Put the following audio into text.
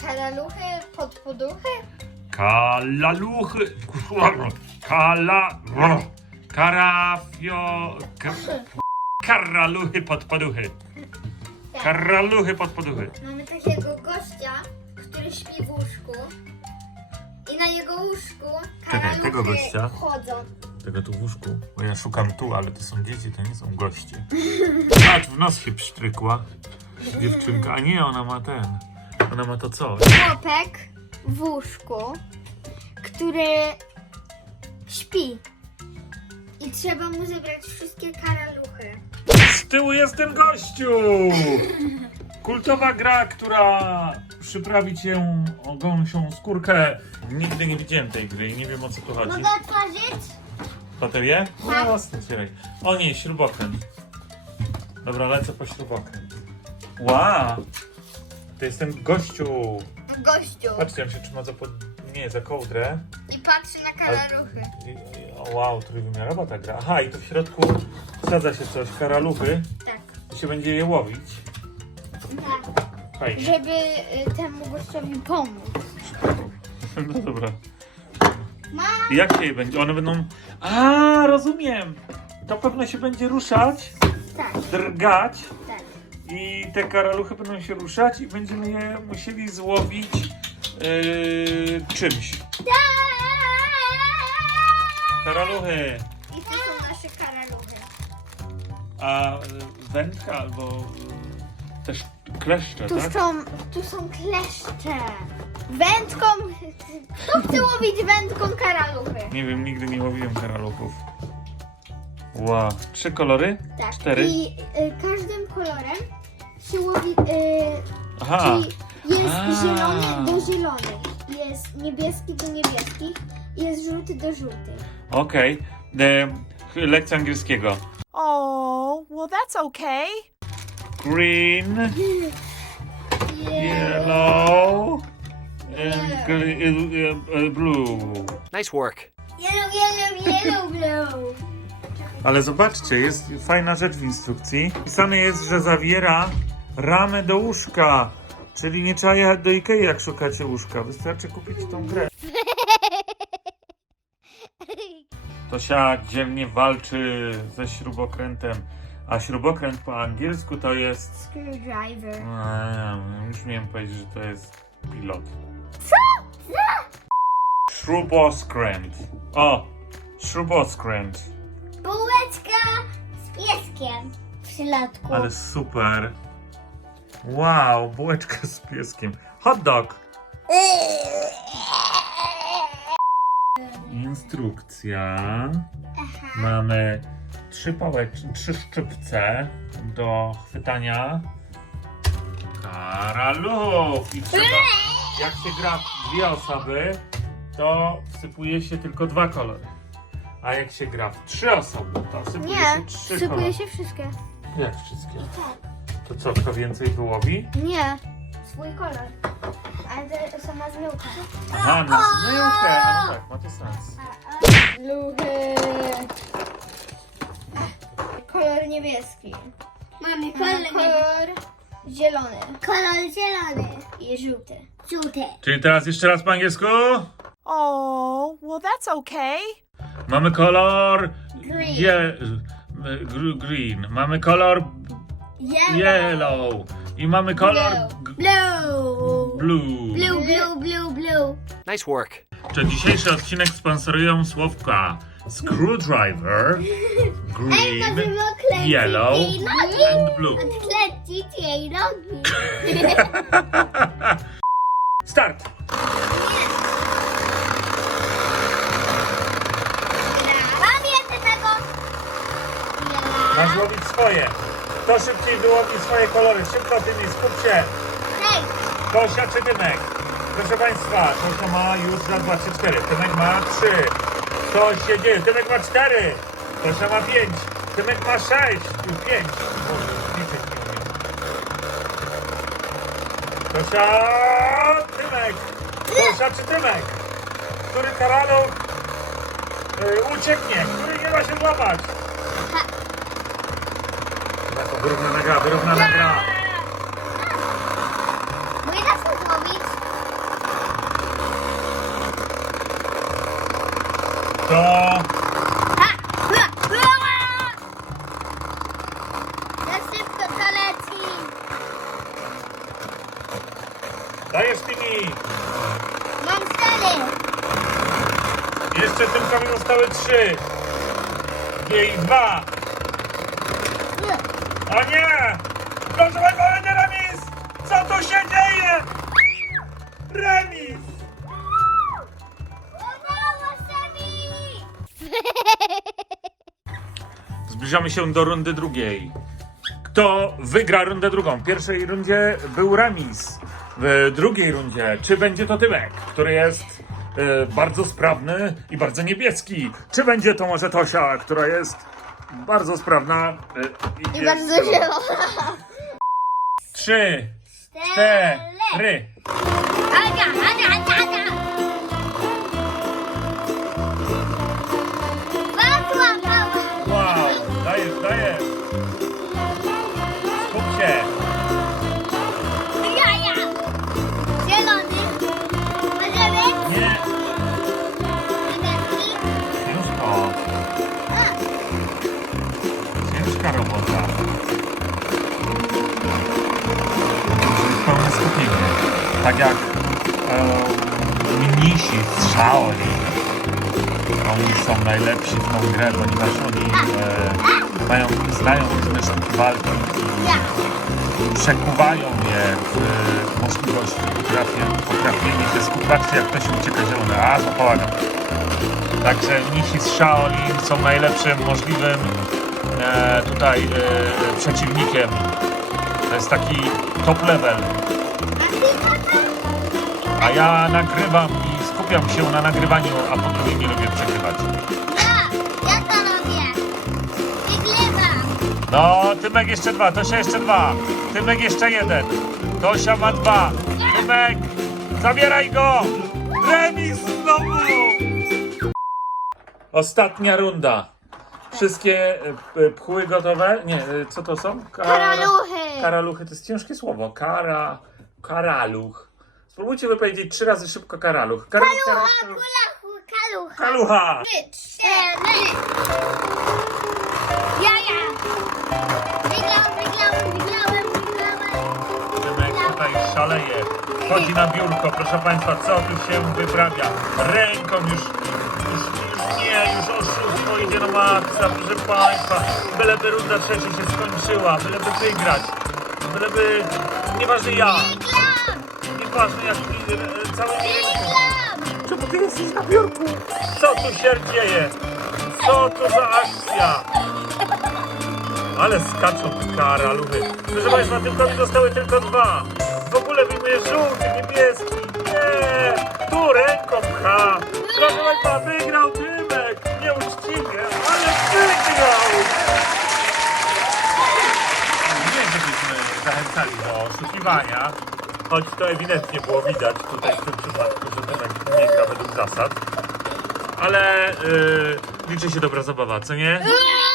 Tak. Karaluchy pod poduchy. Kalaluchy. Kala. Karafio. Ka, karaluchy pod poduchy. Tak. Karaluchy pod poduchy. Mamy takiego gościa, który śpi w łóżku. I na jego łóżku Czekaj, karaluchy tego gościa? chodzą. Tego tu w łóżku. Bo ja szukam tu, ale to są dzieci, to nie są goście. Patrz, w nos się psztrykła. Dziewczynka. A nie, ona ma ten. Ona ma to co? Chłopek w łóżku, który śpi. I trzeba mu zebrać wszystkie karaluchy. Z tyłu jest ten gościu! Kultowa gra, która przyprawi cię o gąsią skórkę. Nigdy nie widziałem tej gry i nie wiem o co tu chodzi. Mogę otworzyć? Baterię? No Tak. jasne, otwieraj. O nie, śrubokręt. Dobra, lecę po śrubokręt. Wow! To jest ten gościu. Gościu. Patrzcie, on się trzyma za pod... Nie, za kołdrę. I patrzy na karaluchy. O wow, trójwymiarowa ta gra. Aha, i tu w środku wsadza się coś, karaluchy. Tak. I się będzie je łowić. tak. Fajnie. Żeby y, temu gościowi pomóc. No dobra. Mam. I jak się je będzie? One będą... A, rozumiem! To pewno się będzie ruszać, Tak, drgać. I te karaluchy będą się ruszać i będziemy je musieli złowić yy, czymś. Karaluchy! I to są nasze karaluchy. A y, wędka albo y, też kleszcze, Tu tak? są, tu są kleszcze. Wędką. Kto chce łowić wędką karaluchy? Nie wiem, nigdy nie łowiłem karaluchów. Wow. Trzy kolory? Tak. Cztery? I y, każdym kolorem się łowi. Y, Aha. czyli jest A. zielony do zielonych, jest niebieski do niebieskich, jest żółty do żółtych. Okej. E, Lekcja angielskiego. Oh, well, that's okay. Green, yellow, and gr- uh, uh, blue. Nice work. Yellow, yellow, yellow, blue. Ale zobaczcie, jest fajna rzecz w instrukcji. Pisane jest, że zawiera ramę do łóżka. Czyli nie trzeba jechać do Ikei, jak szukacie łóżka. Wystarczy kupić tą grę. Tosia dzielnie walczy ze śrubokrętem. A śrubokręt po angielsku to jest... Screwdriver. A, już miałem powiedzieć, że to jest pilot. Co? Śruboskręt. O! Śruboskręt. Bułeczka z pieskiem w środku. Ale super. Wow, bułeczka z pieskiem. Hot dog. Instrukcja. Mamy trzy pałecz, trzy szczypce do chwytania karaluchów. I trzeba, jak się gra w dwie osoby, to wsypuje się tylko dwa kolory. A jak się gra w trzy osoby, to wsypuje Nie, się trzy kolory. sypuje się wszystkie. Jak wszystkie? To co, kto więcej wyłowi? Nie. Swój kolor. Ale to sama zmyłka. Aha, na zmyłkę. No tak, ma to sens. Luchy. Kolor niebieski. Mamy Kolor, kolor zielony. kolor zielony. I żółty. Żółty. Czyli teraz jeszcze raz po angielsku. Oh, well, that's okay. Mamy kolor Green. Je, gr, green. Mamy kolor Yellow. yellow. I mamy kolor g- Blue. blue. Blue, blue, blue, blue. Nice work. Czy dzisiejszy odcinek sponsorują słówka screwdriver, green, yellow and blue. Odklecić jej nogi. Start! Mam jednego. Masz łowić swoje. Kto szybciej wyłowi swoje kolory? Szybko tymi, skup się. Hej. Tosia czy Dymek? Proszę Państwa, Tosia ma już za 2, 3, 4. Tymek ma 3. Co się dzieje? Tymek ma 4. Tosia ma 5. Tymek ma 6. 5. Boże. Tosia, Tymek. Tosia czy Tymek? Który karaluch y, ucieknie? Który nie ma się złapać? Wyrównana gra, wyrównana gra. Mogę nas złowić? To Ha! Ha! Ha! Za szybko to leci. dajesz tymi. Mam cztery. Jeszcze tym kamieniem zostały trzy. Nie i dwa. O nie! Proszę Państwa, będzie remis! Co tu się dzieje? Remis! Zbliżamy się do rundy drugiej. Kto wygra rundę drugą? W pierwszej rundzie był remis. W drugiej rundzie, czy będzie to Tymek, który jest e, bardzo sprawny i bardzo niebieski? Czy będzie to może Tosia, która jest bardzo sprawna e, I bardzo zielona? zielona. Trzy, cztery. Aga, aga, aga, Robota. Pełne skupienie. Tak jak e, mnisi z Shaolin. Oni są najlepsi w tą grę, ponieważ oni e, mają, znają różne sztuki walki i przekuwają je w e, możliwości, potrafię, potrafienie się. Patrzcie jak to się ucieka zielone. A, złapała go. Także mnisi z Shaolin są najlepszym możliwym tutaj e, przeciwnikiem. To jest taki top level. A ja nagrywam i skupiam się na nagrywaniu, a po drugie nie lubię przegrywać. Ja to robię. Wygrywam. No, Tymek jeszcze dwa, Tosia jeszcze dwa. Tymek jeszcze jeden. Tosia ma dwa. Tymek, zabieraj go! Remis znowu! Ostatnia runda. Wszystkie e, p- pchły gotowe? Nie, e, co to są? Kara- Karaluchy. Karaluchy to jest ciężkie słowo. Kara, karaluch. Spróbujcie wypowiedzieć trzy razy szybko karaluch. Karaluch, karaluch, karaluch. Kulachu, kalucha. Kalucha! Cztery. Ja, ja. Wygrałem, wygrałem, wygrałem, wygrałem. Tymek tutaj szaleje. Chodzi na biurko, proszę Państwa, co tu się wyprawia? Ręką już na maksa, proszę Państwa. Byleby runda trzecia się skończyła, byleby wygrać. Byleby, nieważne ja, Wygrałem, nieważne jak e, cały wygrałem. Czemu ty jesteś na biurku? Co tu się dzieje? Co to za akcja? Ale skaczą karaluchy. Proszę Państwa, tylko mi zostały tylko dwa. W ogóle wyjmuję żółty, niebieski. Nie! Tu ręką pcha. Proszę Państwa, wygrał Tymek. Zachęcali do oszukiwania. Choć to ewidentnie było widać tutaj w tym przypadku, że Tymek nie gra według zasad. Ale yy, liczy się dobra zabawa, co nie?